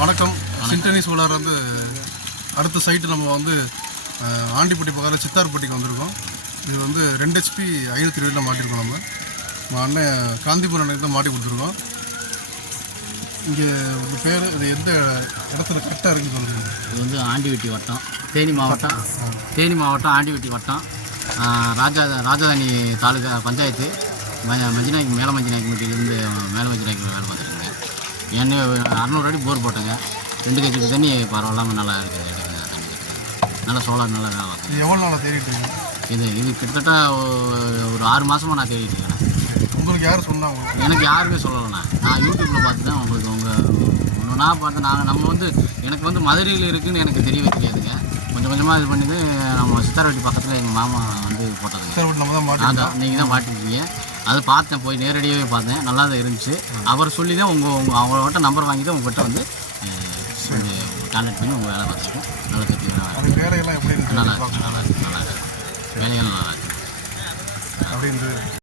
வணக்கம். சிண்டனி சோலார் வந்து அடுத்த சைட்டு நம்ம வந்து ஆண்டிப்பட்டி பக்கத்தில் சித்தார்பட்டிக்கு வந்திருக்கோம். இது வந்து 2 HP 520 மாட்டியிருக்கோம். நம்ம அண்ணன் காந்திபுரம் அன்னைக்கு தான் மாட்டி கொடுத்துருக்கோம். இங்கே உங்கள் பேர் இது எந்த இடத்துல கரெக்டாக இருக்குன்னு சொல்லுங்கள். இது வந்து ஆண்டிவட்டி வட்டம், தேனி மாவட்டம் ஆண்டிவட்டி வட்டம், ராஜதானி தாலுகா பஞ்சாயத்து, மஞ்சிநாய்க்கு மேலே மஞ்சிநாய்க்கு மேலே மஞ்சிநாய்க்கு வேலை பார்த்துருக்குங்க. என்ன 600 அடி போர் போட்டேங்க. 2 கட்சி தண்ணி பரவாயில்லாமல் நல்லா இருக்குது. எடுக்குங்க தண்ணி, நல்லா சோலார் நல்லா வேலை பார்க்குது. எவ்வளோ நாளாக தேடிட்டு இது கிட்டத்தட்ட ஒரு 6 மாதமாக நான் தேடிட்டு இருக்கேன். உங்களுக்கு யார் சொன்னாங்க? எனக்கு யாருமே சொல்லலைண்ணா. நான் யூடியூப்பில் பார்த்து தான் உங்களுக்கு ஒன்றா பார்த்து நம்ம வந்து எனக்கு வந்து மதுரையில் இருக்குதுன்னு எனக்கு தெரியவே தெரியாதுங்க. கொஞ்சமாக இது பண்ணி நம்ம சித்தார்பட்டி பக்கத்தில் எங்கள் மாமா வந்து போட்டதுங்க. அதான் நீங்கள் தான் மாட்டிருக்கீங்க. அது பார்த்தேன், போய் நேரடியாகவே பார்த்தேன். நல்லா தான் இருந்துச்சு. அவர் சொல்லி தான் அவங்கள்ட்ட நம்பர் வாங்கி தான் உங்கள்கிட்ட வந்து கான்டாக்ட் பண்ணி உங்கள் வேலை பார்த்துருக்கோம். நல்லா கற்றுக்கலாம். வேலையெல்லாம் எப்படி நல்லா இருக்கு. வேலைகள் நல்லா இருக்குது அப்படின்னு